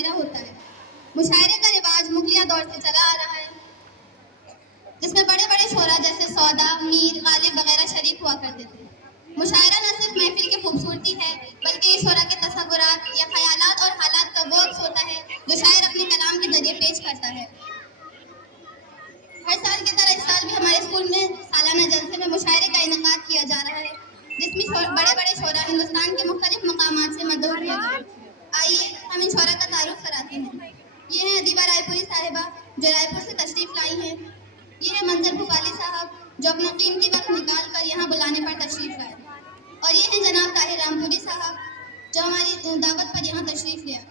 मुशायरा होता है। मुशायरे का रिवाज मुगलिया दौर से चला आ रहा है, जिसमें बड़े बड़े शोरा जैसे सौदा, मीर, गालिब वगैरह शरीक हुआ करते थे। मुशायरा न सिर्फ महफिल की खूबसूरती है, बल्कि शोरा के तसव्वुरात या ख्यालात और हालात का वो अक्स होता है जो शायर अपने कलाम के जरिए पेश करता है। हर साल की तरह इस साल भी हमारे स्कूल में सालाना जलसे में मुशायरे का इनेकाद किया जा रहा है, जिसमें बड़े बड़े शोरा हिंदुस्तान के मुख्तलिफ मकामात से मदऊ किए गए। आइए हम इन शोरा का तारुफ कराते हैं। ये हैं अदीबा रायपुरी साहिबा, जो रायपुर से तशरीफ लाई हैं। ये है मंजर भुपाली साहब, जो अपना कीमती वक्त निकाल कर यहाँ बुलाने पर तशरीफ लाए। और ये हैं जनाब ताहिर रामपुरी साहब, जो हमारी दावत पर यहाँ तशरीफ ले आए।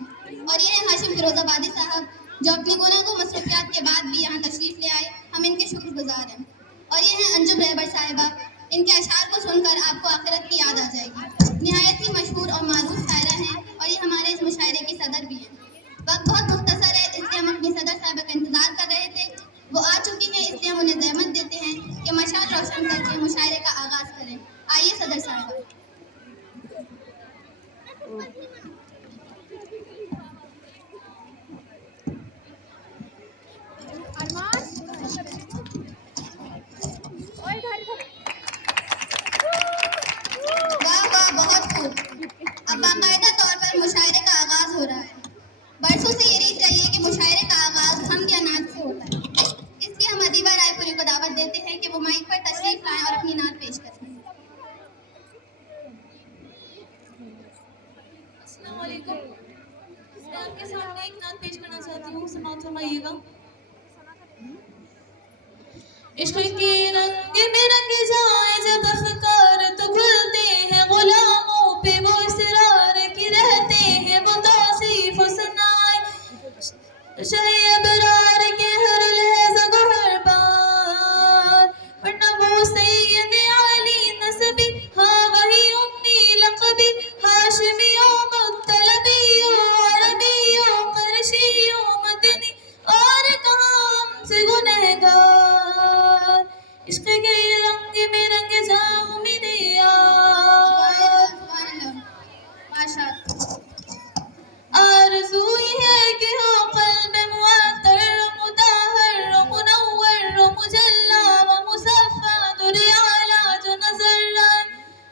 और ये हैं हाशिम फिरोजाबादी साहब, जो अपनी गुनागो मसरूफियात के बाद भी यहाँ तशरीफ ले आए। हम इनके शुक्रगुजार हैं। और ये हैं अंजुम रहबर साहिबा, इनके अशार को सुनकर आपको आखिरत की याद आ जाएगी। निहायत ही मशहूर और मारूफ शायरा हैं, और ये हमारे इस मुशायरे की सदर भी हैं। वक्त बहुत मुख्तसर है, इसलिए हम अपनी सदर साहिबा का इंतजार कर रहे थे। वो आ चुकी हैं, इसलिए हम उन्हें ज़हमत देते हैं कि मशाल रोशन करके मुशायरे का आगाज़ करें। आइए सदर साहिबा। वाह वाह, बहुत खूब। अब बाकायदा तौर पर मुशायरे का आगाज़ हो रहा है। बरसों से ये रीत रही है कि मुशायरे का आगाज़ हमद या नात से होता है, इसलिए हम अदीबा रायपुरी को दावत देते हैं कि वो माइक पर तशरीफ लाएं और अपनी नात पेश करें। अस्सलाम वालेकुम। मैं आपके सामने एक नात पेश करना चाहती हूँ, समाअत फरमाइएगा। इश्क के रंग में रंग जाए जब अफ़कार तो खुलते हैं, गुलामों पे वो इसरार की रहते हैं, वो तौसीफ सुनाए शाह अबरार के हर लहज़ा को हर बार, वरना वो सैयद आली नस्बी, हाँ वही उम्मी लक़बी, हाशिमियों मुत्तलबियों अरबियों क़ुरैशियों मदनी, और कहाँ हमसे गुनहगार। इश्क के रंग में रंग जाऊं मेरे यार, आरज़ू है कि हो क़ल्ब मुअत्तर मुतहहर मुनव्वर मुजल्ला व मुसफ़्फ़ा दुर आला, जो नज़र आए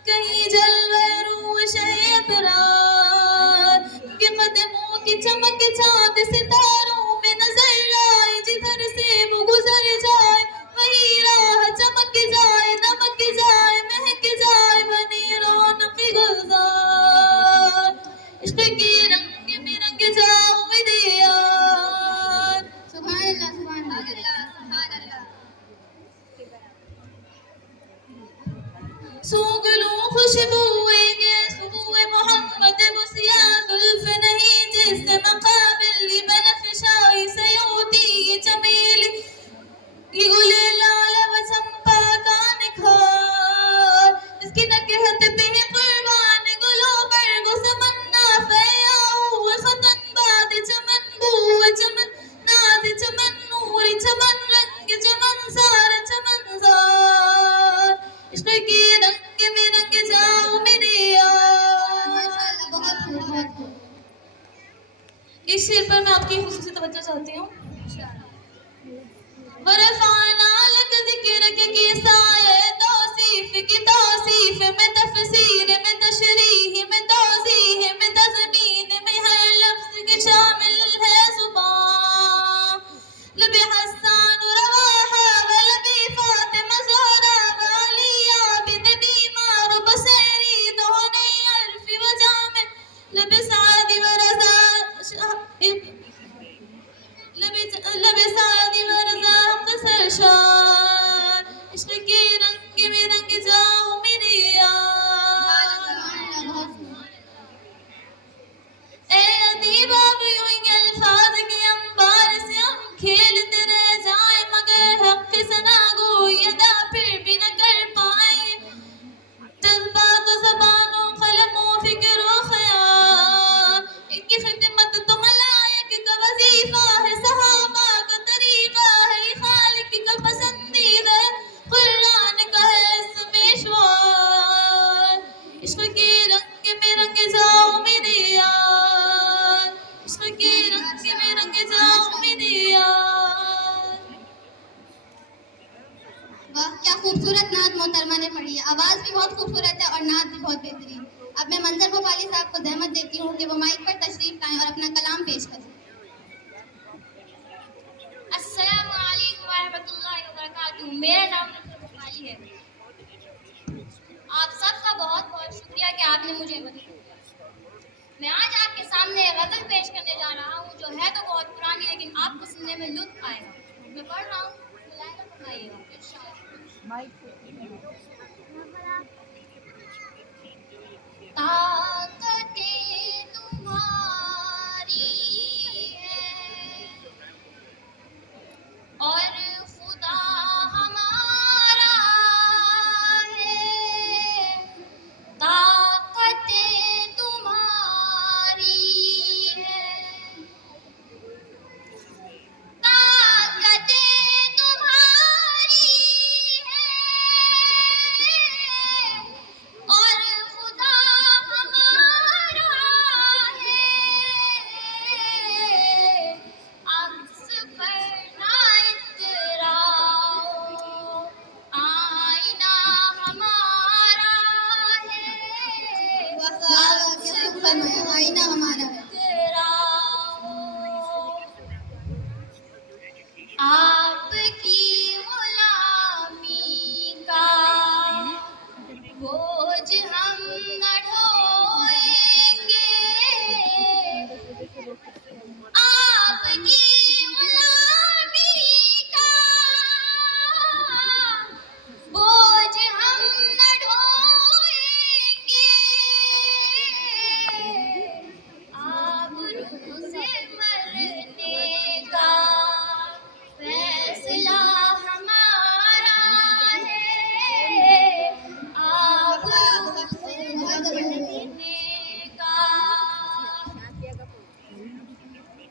कहीं जलवे रूह शाह अबरार के कदमों की चमक चाँद सितारों में नजर आए, जिधर से वो गुजर जाए वही राह चमक जाए, दमक जाए, महक जाए, बनी रौनक गुलजार। इश्क के रंग में रंग जाऊं मेरे यार। सुभान अल्लाह, सुभान अल्लाह, सुभान अल्लाह। सूंघ लूं खुशबुए सुबुए मोहम्मद, वो सियाह जुल्फ नहीं जिससे मकाबिल बनफ़शाई सयूती ये चमेली, ये गुले लाल व चंपा का निखार, इसकी नकहत पे है कुर्बान गुलों पर गुसमन्ना फ़याऊ ख़तन बाद चमन बूह चमन नाद चमन नूर चमन रंग चमन सार चमन ज़ार। इश्क के रंग में रंग जाऊं मेरे यार। माशाअल्लाह, बहुत खूब, बहुत खूब। इस शेर पर मैं आपकी खुसूसी तवज्जो चाहती हूँ। वरफ़अना लक ज़िक्रक की साये तौसीफ़ की तौसीफ़ में, तफ़सीर में, तशरीह में, तौज़ीह में, तज़मीन में, हर लफ्ज़ के शामिल है ज़ुबान। लबे हस्सान रवाहा व लबे फ़ातिमा ज़हरा व अलिया बिन बीमार व बसैरी दोनों अरफ़ी व जामे, लबे सादी व रज़ा लबे सादी व रज़ा सरशार। इश्क के है, आवाज़ भी बहुत खूबसूरत है और नात भी बहुत बेहतरीन। अब मैं मंजर भोपाली साहब को जहमत देती हूँ कि वो माइक पर तशरीफ लाएं और अपना कलाम पेश करें। अस्सलाम वालेकुम रहमतुल्लाहि व बरकातुहू। मेरा नाम मंजर भोपाली है। आप सबका बहुत बहुत शुक्रिया कि आपने मुझे इनवाइट किया। मैं आज आपके सामने एक गज़ल पेश करने जा रहा हूँ जो है तो बहुत पुरानी लेकिन आपको सुनने में लुत्फ आएगा। मैं पढ़ रहा हूँ, मुलायजा फरमाइएगा इंशाअल्लाह। ताकतें तुम्हारी हैं और खुदा हमारा है। ताकतें तुम्हारी हैं, ताकतें तुम्हारी हैं और खुदा हमारा है। अक्स पर ना इतराओ, आईना हमारा है। आईना हमारा है। आपकी गुलामी का बोझ हम न ढोएंगे। आपकी गुलामी का बोझ हम न ढोएंगे। आबरू से मरने का फैसला हमारा है। आबरू से मरने का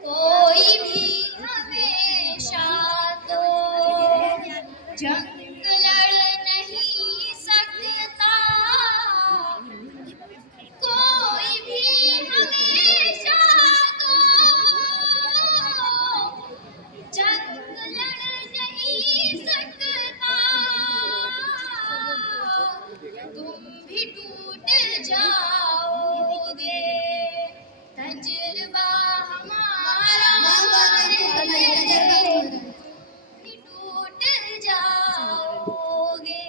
कोई भी हमेशा तो जंग लड़ नहीं सकता। कोई भी हमेशा तो जंग लड़ नहीं सकता। तुम भी टूट जाओगे, तजुर्बा हमारा है। टूट जाओगे,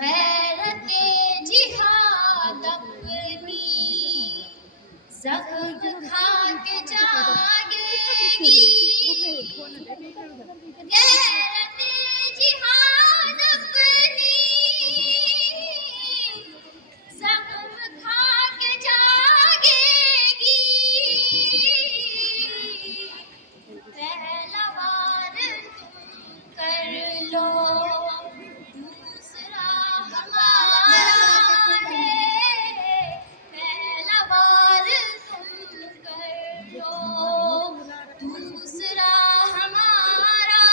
गैरते जिहाद अपनी ज़ख्म खा के जागेगी। गैरते जिहाद अपनी ज़ख्म खा के जागेगी। पहला वार तुम कर लो, दूसरा हमारा है। पहला वार तुम कर लो, दूसरा हमारा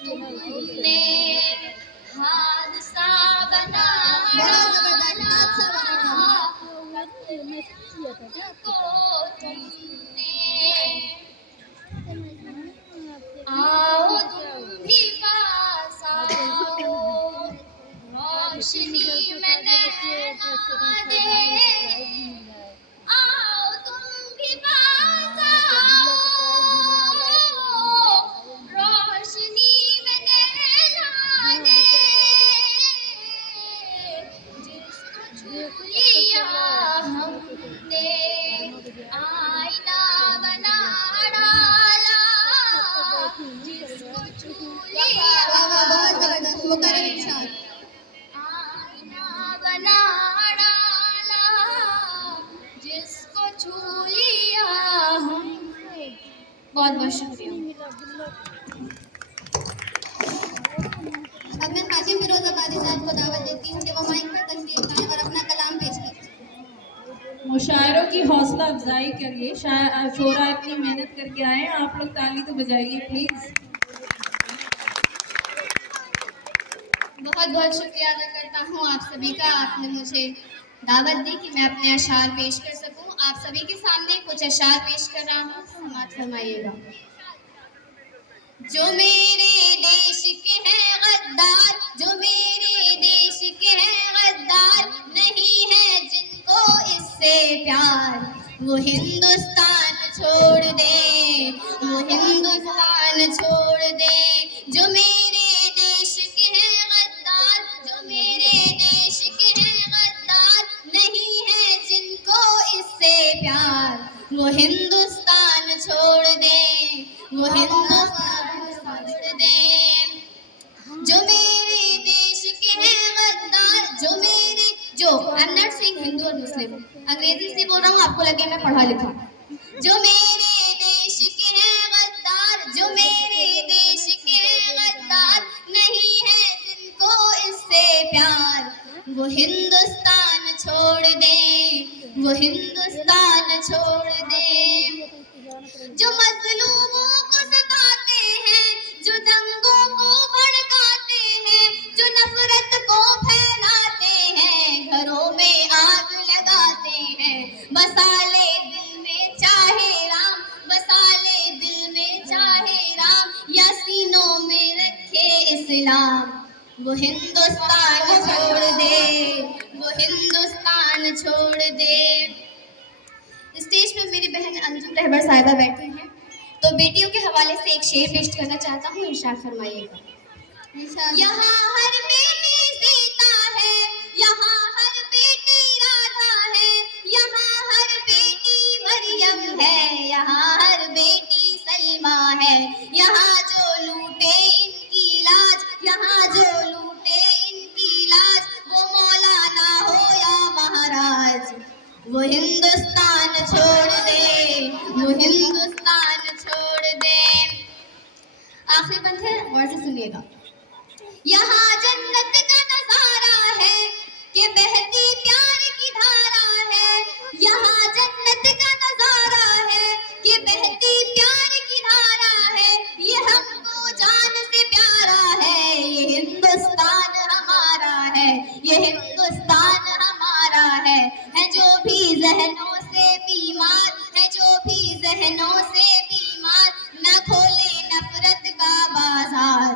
तुमने हादसा बना बहुत जबरदस्त हादसा बना को तुमने आओ तुम भी पास आओ रोशनी में नैना दे आओ तुम भी पास आओ रोशनी में नैना दे जिसको छू लिया हमने आईना बना डाला जिसको छू लिया वाह वाह बहुत जबरदस्त मुकर्रर इरशाद आईना बना डाला जिसको छू लिया हमने। बहुत बहुत शुक्रिया। अब मैं काजी फिरोज आबादी साहब को दावत देती हूँ कि वो माइक पर तशरीफ लाएं और अपना कलाम पेश करें। मुशायरों की हौसला अफजाई करिए। शोरा इतनी मेहनत करके आए हैं, आप लोग ताली तो बजाइए प्लीज। बहुत बहुत शुक्रिया अदा करता हूँ आप सभी का। आपने मुझे दावत दी कि मैं अपने अशार पेश कर सकूं। आप सभी के सामने कुछ अशार पेश कर रहा हूँ, समाअत फरमाइएगा। जो मेरे देश के हैं गद्दार, जो मेरे देश के हैं गद्दार, नहीं है जिनको इससे प्यार, वो हिंदुस्तान छोड़ दे, वो हिंदुस्तान छोड़ दे। जो मेरे देश के हैं गद्दार, जो मेरे देश के हैं गद्दार, नहीं है जिनको इससे प्यार, वो हिंदुस्तान छोड़ दे, वो हिंदुस्तान छोड़ दे। जो मेरे देश के हैं गद्दार, जो मेरे जो I am not saying Hindu और मुस्लिम, अंग्रेजी से बोल रहा हूँ, आपको लगे मैं पढ़ा लिखा। जो मेरे देश के हैं गद्दार, जो मेरे देश के हैं गद्दार, नहीं है जिनको इससे प्यार, वो हिंदुस्तान छोड़ दे, वो हिंदुस्तान छोड़ दे। जो मजलूमों को सताते हैं, जो दंगों को भड़काते हैं, जो नफरत को फैलाते हैं, घरों में आग लगाते हैं, बसाले दिल में चाहे राम, बसाले दिल में चाहे राम, या सीनों में रखे इस्लाम, वो हिंदुस्तान छोड़ दे, वो हिंदुस्तान छोड़ दे। स्टेज पर मेरी बहन अंजुम रहबर साहिबा बैठी हैं, तो बेटियों के हवाले से एक शेर पेश करना चाहता हूँ, इरशाद फरमाइएगा। यहाँ हर बेटी सीता है, यहाँ हर बेटी राधा है, यहाँ हर बेटी मरियम है, यहाँ हर बेटी सलमा है, यहाँ जो लूटे इनकी लाज, यहाँ जो लूटे इनकी लाज, वो मौलाना हो या महाराज, वो हिंदुस्तान छोड़ दे, वो हिंदुस्तान छोड़ दे। आखिरी बंद है, गौर से सुनिएगा। यहाँ जन्नत का नजारा है कि बहती प्यार की धारा है, यहाँ जन्नत का नजारा है कि बहती प्यार की धारा है, ये हमको जान से प्यारा है, ये हिंदुस्तान हमारा है, ये हिंदुस्तान हमारा है जो भी जहनों से बीमार है, जो भी जहनों से बीमार, न खोले नफरत का बाजार,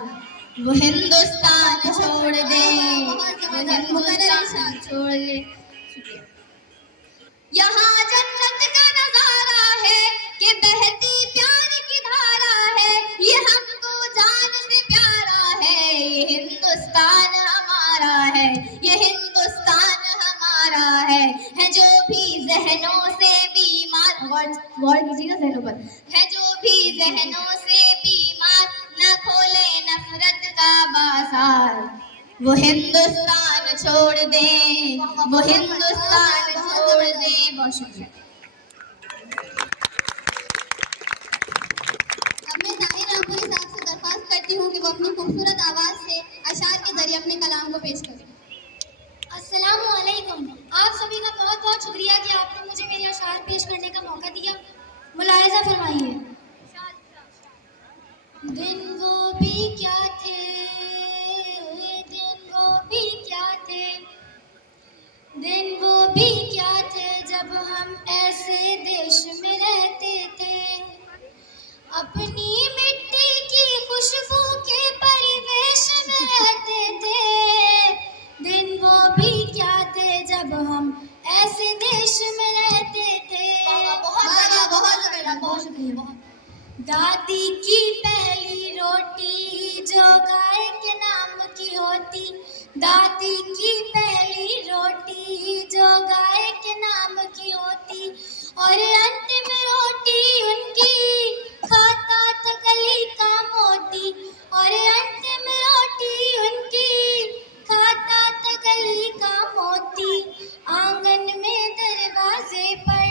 वो हिंदुस्तान छोड़ दे, वो हिंदुस्तान छोड़ दे। यहाँ जन्नत का नजारा है कि बहती प्यार की धारा है, ये हमको जान से प्यारा है, ये हिंदुस्तान हमारा है, ये हिंदुस्तान हमारा है जो भी जहनों से बीमार, गौर कीजिएगा जहनों पर, है जो भी जहनों से बीमार, न खोले नफरत का बाजार, वो हिंदुस्तान छोड़ दे, वो हिंदुस्तान छोड़ दे। बहुत शुक्रिया। अब मैं ताहिर रामपुरी साहब से दरख्वास्त करती हूँ कि वो अपनी खूबसूरत आवाज़ से अशार के जरिए अपने कलाम को पेश करें। अस्सलामुअलैकुम। आप सभी का बहुत बहुत शुक्रिया कि आपने मुझे मेरे अशार पेश करने का मौका दिया। मुलाहिजा फरमाइए। दिन वो भी क्या शुक्रिया। दादी की पहली रोटी जो गाय के नाम की होती, दादी की पहली रोटी जो गाय के नाम की होती, और अंतिम रोटी उनकी खाता था कली का मोती, और अंतिम रोटी उनकी खाता था कली का मोती। आंगन में दरवाजे पर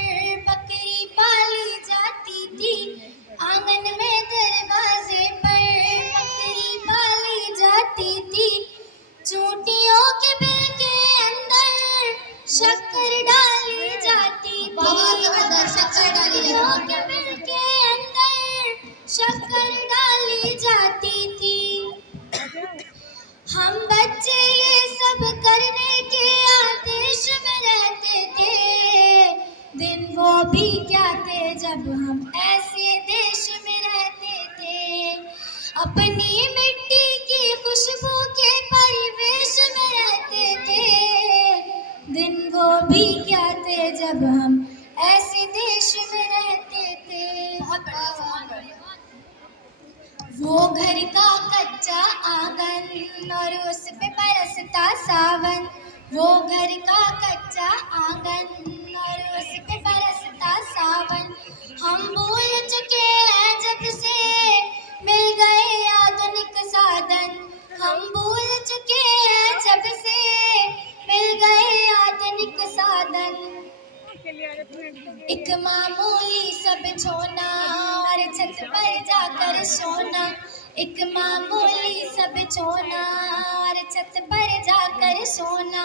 बकरी पाली जाती थी, आंगन में दरवाजे पर बकरी पाली जाती थी। चूटियों के बिल के अंदर शक्कर डाली जाती थी, बहुत जबरदस्त, शक्कर डाली जाती थी। चूटियों के बिल के अंदर शक्कर डाली जाती थी। हम बच्चे ये सब करने के आदेश में रहते थे, दिन वो भी क्या थे जब हम ऐसे देश में रहते थे। अपनी मिट्टी की खुशबू के परिवेश में रहते थे, दिन वो भी क्या थे जब हम ऐसे देश में रहते थे। वो घर का कच्चा आंगन और उस पे बरसता सावन, वो घर का कच्चा आंगन और उस पे बरसता सावन। हम भूल चुके हैं जब से मिल गए आधुनिक साधन, हम भूल चुके हैं जब से मिल गए आधुनिक साधन। एक मामूली सा बिछोना और छत पर जाकर सोना, एक मामूली सा बिछोना और छत पर जाकर सोना।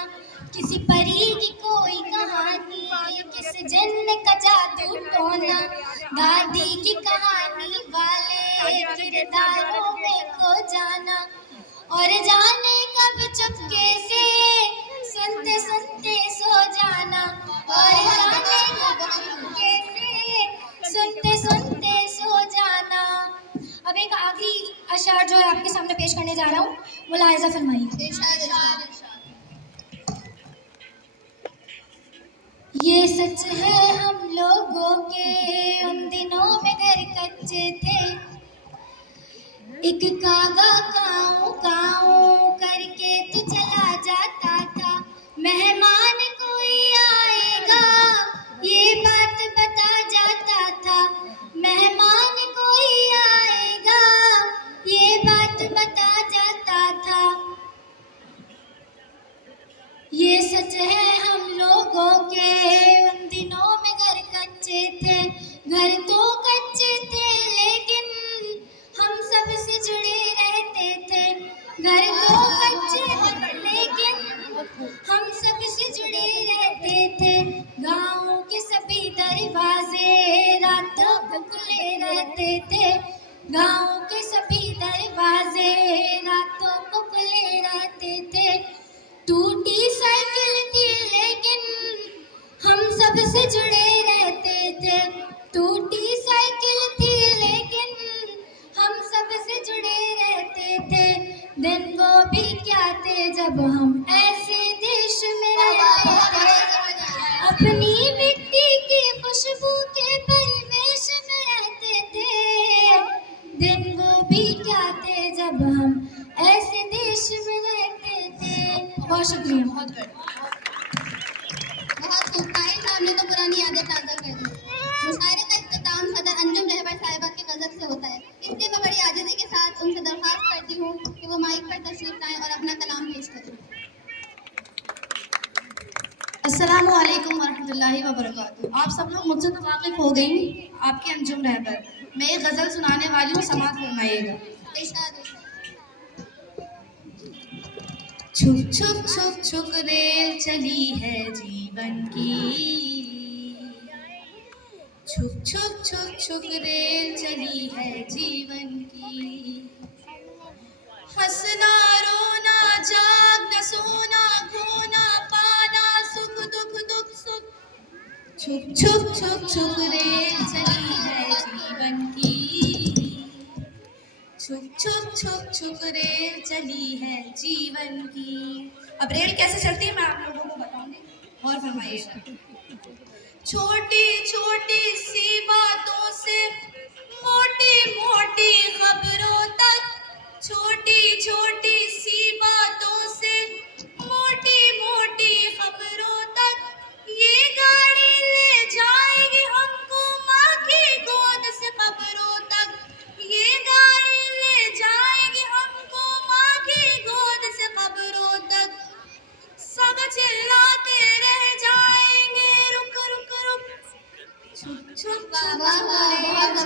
किसी परी की कोई कहानी, किसी जिन्न का जादू टोना, दादी की कहानी वाले किरदारों में खो जाना, और जाने कब चुपके से सुनते सुनते सो जाना, और जाने कब चुपके से सुनते सुनते सो जाना। अब एक आखिरी अशआर जो है आपके सामने पेश करने जा रहा हूँ, मुलाहिजा फरमाइए। इरशाद, इरशाद। ये सच है हम लोगों के उन दिनों में घर कच्चे थे, एक कागा काऊ काऊ करके तो चला जाता था। मेहमान कोई आएगा ये बात बता जाता था, मेहमान कोई आएगा ये बात बता जाता था। ये सच है हम लोगों के उन दिनों में घर कच्चे थे, घर तो कच्चे थे लेकिन हम सबसे जुड़े रहते थे, घर तो कच्चे थे लेकिन हम सबसे जुड़े रहते थे। गाँव के सभी दरवाजे रातों को खुले रहते थे, गाँव के सभी दरवाजे रातों को खुले रहते थे। टूटी साइकिल थी लेकिन हम सबसे जुड़े रहते थे, टूटी साइकिल थी लेकिन हम सबसे जुड़े रहते थे। दिन वो भी क्या थे जब हम ऐसे देश में रहते थे, अपनी मिट्टी की खुशबू के परिवेश में रहते थे। दिन वो भी क्या थे जब हम ऐसे देश में रहते थे। बहुत शुक्रिया। बहुत खूब, तारीफ साहब ने तो पुरानी यादें ताज़ा कर दी। मुशायरे का इख्तिताम सदर अंजुम रहबर साहिबा की गज़ल से होता है, इसलिए मैं बड़ी आजिज़ी के साथ उनसे दरख्वास्त करती हूँ कि वो माइक पर तशरीफ लाएं और अपना कलाम पेश करें। अस्सलामु अलैकुम वरहमतुल्लाहि वबरकातुहू। आप सब लोग मुझसे तो वाकिफ़ हो गई आपकी अंजुम रहबर। मैं एक गज़ल सुनाने वाली हूँ, समाअत फरमाइएगा। इरशाद, इरशाद। छुक छुक छुक छुक रेल चली है जीवन की, छुक छुक छुक छुक रेल चली है जीवन की। हंसना रोना जागना सोना खोना पाना सुख दुख दुख सुख, छुक छुक छुक छुक रेल चली है जीवन की, छुक छुक छुक छुक रेल चली है जीवन की। अब रेल कैसे चलती है मैं आप लोगों को बताऊंगी, और फरमाइएगा। छोटी छोटी सी बातों से छुप छुप वाह वाह, बहुत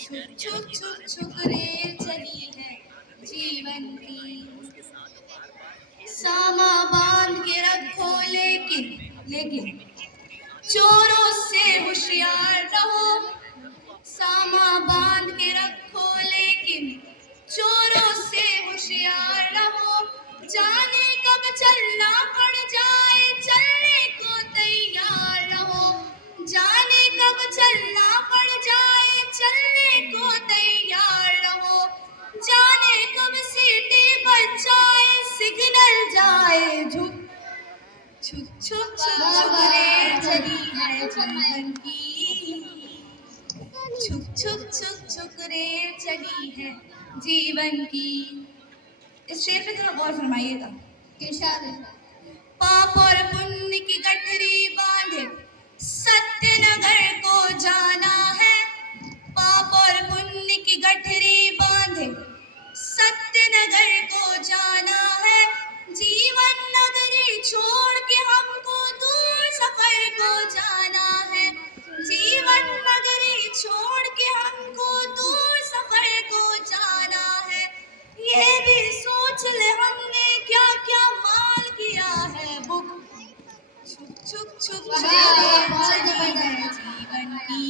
छुक छुक छुक छुक रेल चली है जीवन की। सामा बांध के रखो लेकिन चोरों से होशियार रहो। सामा बांध के रखो लेकिन चोरों से होशियार रहो। जाने कब चलना पड़ जाए चलने को तैयार रहो। जाने कब चलना पड़ जाए चलने को तैयार रहो। जाने कब सीटी बज जाए सिग्नल जाए झुक छुक छुक छुक छुक रेल चली है जीवन की। छुक छुक छुक छुक रेल चली है जीवन की। इस शेर पे थोड़ा गौर फरमाइएगा। इरशाद है। पाप और पुण्य की गठरी बांधे सत्यनगर को जाना है। पाप और पुण्य की गठरी बांधे सत्यनगर को जाना है। जीवन नगरी छोड़ के हमको दूर सफर को जाना है। जीवन नगरी छोड़ के हमको दूर सफर को जाना है। ये भी सोच ले हमने क्या क्या माल किया है बुक। छुक छुक छुक चली है जीवन की।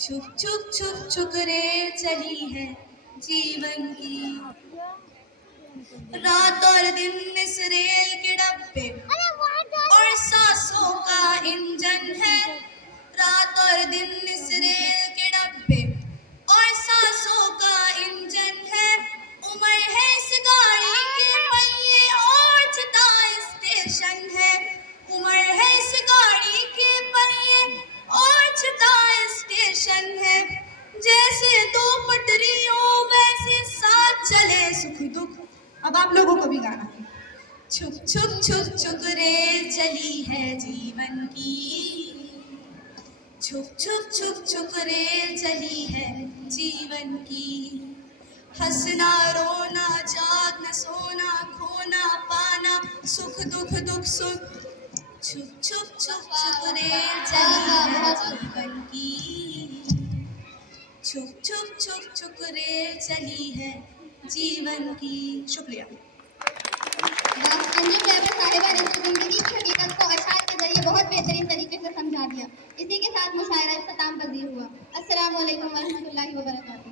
छुक छुक छुक छुक रेल चली है जीवन की। रात और दिन इस रेल के डब्बे और सांसों का इंजन है। रात और दिन इस रेल के डब्बे और सांसों का इंजन है। उम्र है इस गाड़ी के पहिए और चता स्टेशन है। उम्र है इस गाड़ी के पहिए और चता स्टेशन है। जैसे दो पटरियों वैसे साथ चले सुख दुख। अब आप लोगों को भी गाना है। छुक छुक छुक छुक रेल चली है जीवन की। छुक छुक छुक छुक रेल चली है जीवन की। हंसना रोना जागना सोना खोना पाना सुख दुख दुख सुख। छुक छुक छुक छुक रेल चली है जीवन की। छुक छुक छुक छुक रेल चली है जीवन की। शुक्रिया। अंजुम बैबर साहिबा ने जिंदगी की हकीकत को अशार के जरिए बहुत बेहतरीन तरीके से समझा दिया। इसी के साथ मुशायरा इख्तिताम पजीर हुआ। अस्सलामु अलैकुम व रहमतुल्लाहि व बरकातहू।